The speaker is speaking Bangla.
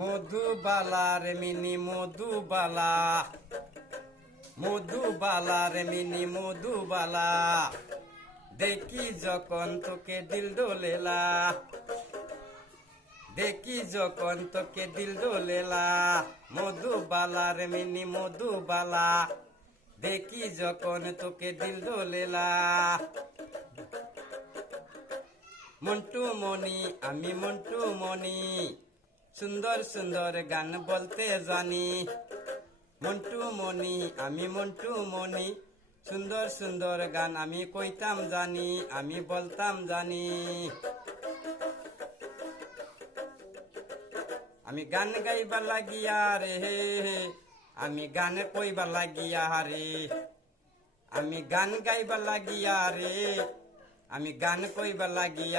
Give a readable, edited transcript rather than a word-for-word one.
মধুবালা রে মিনি মধুবালা, মধুবালা রে মিনি মধুবালা, দেখি যখন তোকে দিল ডোলেলা, দেখি যখন তোকে দিল ডোলেলা। মধুবালা রে মিনি মধুবালা, দেখি যখন তোকে দিল ডোলেলা। মন্টু মনি আমি মন্টু মনি, সুন্দর সুন্দর গান বলতে জানি। মন্টু মনি আমি মন্টু মনি, সুন্দর সুন্দর গান আমি কইতাম জানি, আমি বলতাম জানি। আমি গান গাইবার লাগিয়া রে, আমি গান কইবার লাগিয়া রে, আমি গান গাইবার লাগিয়া রে, আমি গান কইবার লাগিয়া।